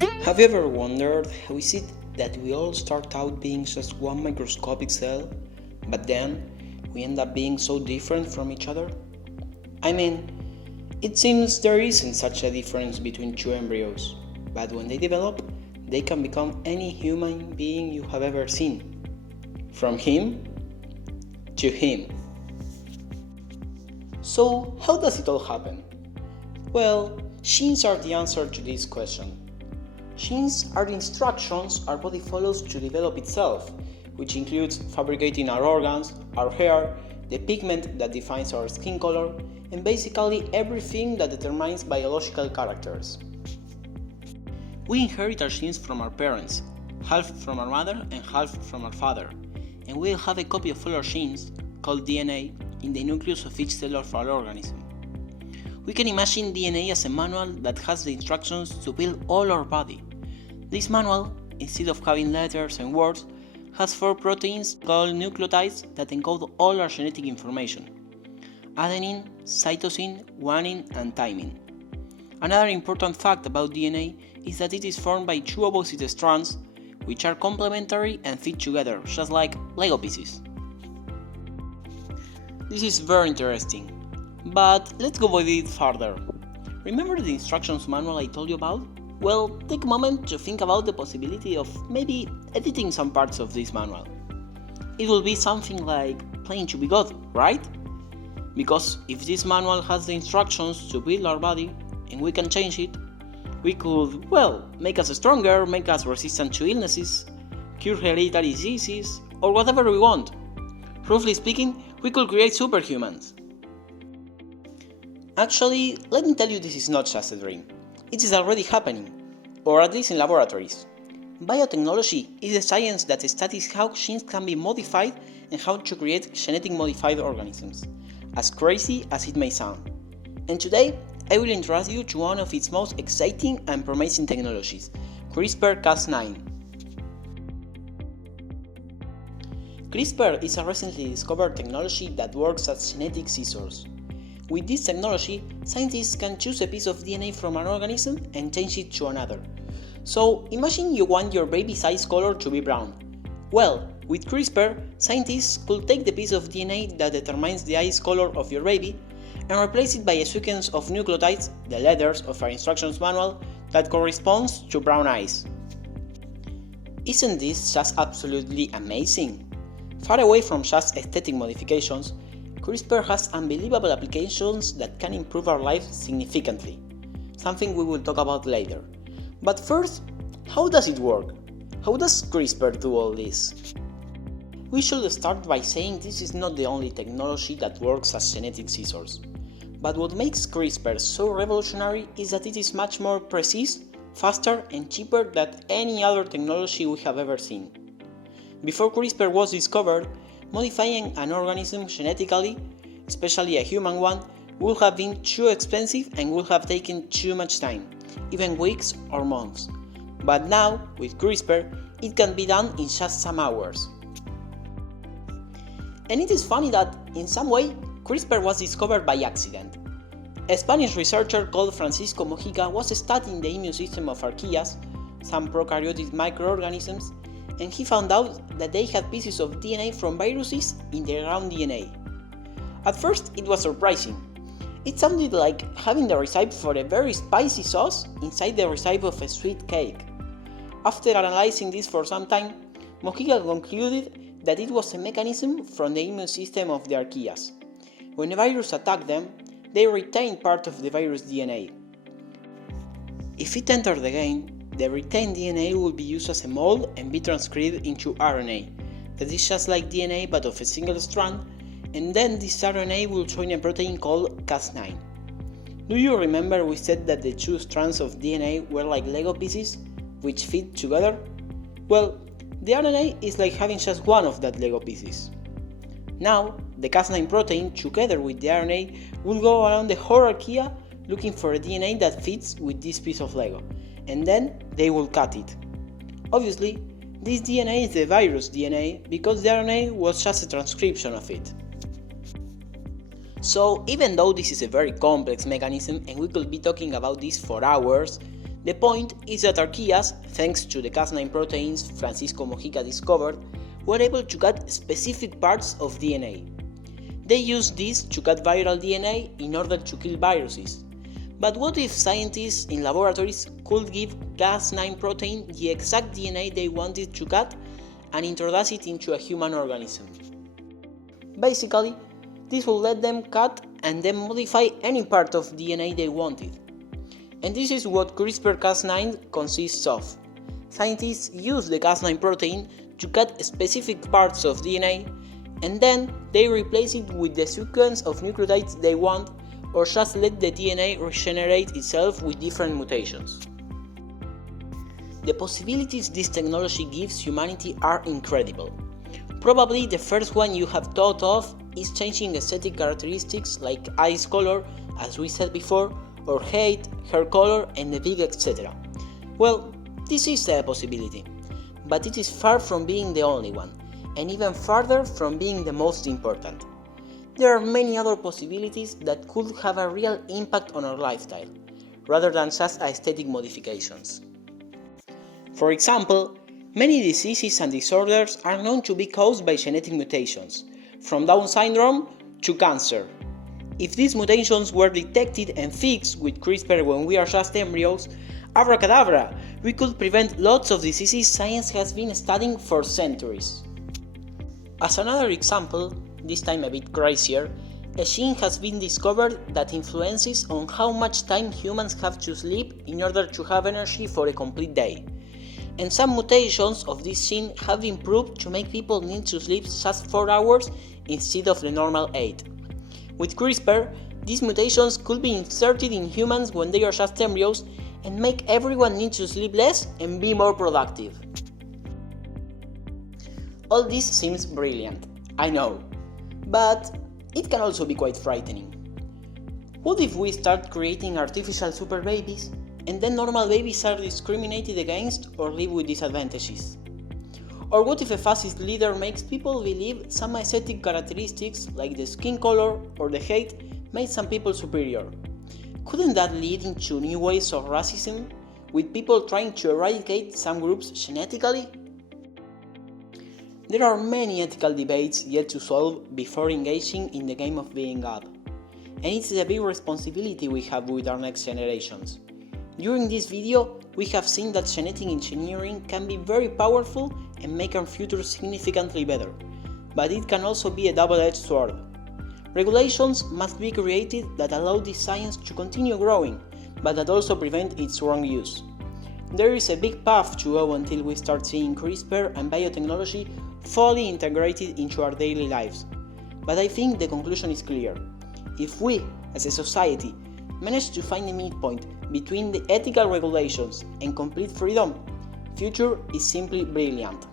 Have you ever wondered how is it that we all start out being just one microscopic cell, but then we end up being so different from each other? I mean, it seems there isn't such a difference between two embryos, but when they develop, they can become any human being you have ever seen. From him to him. So, how does it all happen? Well, genes are the answer to this question. Genes are the instructions our body follows to develop itself, which includes fabricating our organs, our hair, the pigment that defines our skin color, and basically everything that determines biological characters. We inherit our genes from our parents, half from our mother and half from our father, and we'll have a copy of all our genes, called DNA, in the nucleus of each cell of our organism. We can imagine DNA as a manual that has the instructions to build all our body. This manual, instead of having letters and words, has 4 proteins called nucleotides that encode all our genetic information: adenine, cytosine, guanine, and thymine. Another important fact about DNA is that it is formed by 2 opposite strands, which are complementary and fit together, just like Lego pieces. This is very interesting, but let's go a bit further. Remember the instructions manual I told you about? Well, take a moment to think about the possibility of maybe editing some parts of this manual. It will be something like playing to be God, right? Because if this manual has the instructions to build our body, and we can change it, we could, well, make us stronger, make us resistant to illnesses, cure hereditary diseases, or whatever we want. Roughly speaking, we could create superhumans. Actually, let me tell you, this is not just a dream. It is already happening, or at least in laboratories. Biotechnology is a science that studies how genes can be modified and how to create genetically modified organisms, as crazy as it may sound. And today, I will introduce you to one of its most exciting and promising technologies, CRISPR-Cas9. CRISPR is a recently discovered technology that works as genetic scissors. With this technology, scientists can choose a piece of DNA from an organism and change it to another. So, imagine you want your baby's eyes color to be brown. Well, with CRISPR, scientists could take the piece of DNA that determines the eyes color of your baby and replace it by a sequence of nucleotides, the letters of our instructions manual, that corresponds to brown eyes. Isn't this just absolutely amazing? Far away from just aesthetic modifications, CRISPR has unbelievable applications that can improve our lives significantly, something we will talk about later. But first, how does it work? How does CRISPR do all this? We should start by saying this is not the only technology that works as genetic scissors. But what makes CRISPR so revolutionary is that it is much more precise, faster, and cheaper than any other technology we have ever seen. Before CRISPR was discovered, modifying an organism genetically, especially a human one, would have been too expensive and would have taken too much time, even weeks or months. But now, with CRISPR, it can be done in just some hours. And it is funny that, in some way, CRISPR was discovered by accident. A Spanish researcher called Francisco Mojica was studying the immune system of archaeas, some prokaryotic microorganisms, and he found out that they had pieces of DNA from viruses in their ground DNA. At first, it was surprising. It sounded like having the recipe for a very spicy sauce inside the recipe of a sweet cake. After analyzing this for some time, Mojica concluded that it was a mechanism from the immune system of the archaeas. When a virus attacked them, they retained part of the virus DNA. If it entered the game, the retained DNA will be used as a mold and be transcribed into RNA, that is just like DNA but of a single strand, and then this RNA will join a protein called Cas9. Do you remember we said that the 2 strands of DNA were like Lego pieces, which fit together? Well, the RNA is like having just one of that Lego pieces. Now, the Cas9 protein, together with the RNA, will go around the whole archaea looking for a DNA that fits with this piece of Lego, and then they will cut it. Obviously, this DNA is the virus DNA because the RNA was just a transcription of it. So even though this is a very complex mechanism and we could be talking about this for hours, The point is that archaeas, thanks to the Cas9 proteins Francisco Mojica discovered, were able to cut specific parts of DNA. They used this to cut viral DNA in order to kill viruses. But what if scientists in laboratories could give Cas9 protein the exact DNA they wanted to cut and introduce it into a human organism? Basically, this will let them cut and then modify any part of DNA they wanted. And this is what CRISPR-Cas9 consists of. Scientists use the Cas9 protein to cut specific parts of DNA, and then they replace it with the sequence of nucleotides they want, or just let the DNA regenerate itself with different mutations. The possibilities this technology gives humanity are incredible. Probably the first one you have thought of is changing aesthetic characteristics like eyes color, as we said before, or height, hair color, and the big etc. Well, this is a possibility, but it is far from being the only one, and even farther from being the most important. There are many other possibilities that could have a real impact on our lifestyle, rather than just aesthetic modifications. For example, many diseases and disorders are known to be caused by genetic mutations, from Down syndrome to cancer. If these mutations were detected and fixed with CRISPR when we are just embryos, abracadabra, we could prevent lots of diseases science has been studying for centuries. As another example, this time a bit crazier, a gene has been discovered that influences on how much time humans have to sleep in order to have energy for a complete day. And some mutations of this gene have been proved to make people need to sleep just 4 hours instead of the normal 8. With CRISPR, these mutations could be inserted in humans when they are just embryos and make everyone need to sleep less and be more productive. All this seems brilliant, I know, but it can also be quite frightening. What if we start creating artificial super babies and then normal babies are discriminated against or live with disadvantages? Or what if a fascist leader makes people believe some aesthetic characteristics like the skin color or the height made some people superior? Couldn't that lead into new ways of racism, with people trying to eradicate some groups genetically? There are many ethical debates yet to solve before engaging in the game of being God, and it's a big responsibility we have with our next generations. During this video, we have seen that genetic engineering can be very powerful and make our future significantly better, but it can also be a double-edged sword. Regulations must be created that allow this science to continue growing, but that also prevent its wrong use. There is a big path to go until we start seeing CRISPR and biotechnology fully integrated into our daily lives, but I think the conclusion is clear. If we, as a society, manage to find a midpoint between the ethical regulations and complete freedom, future is simply brilliant.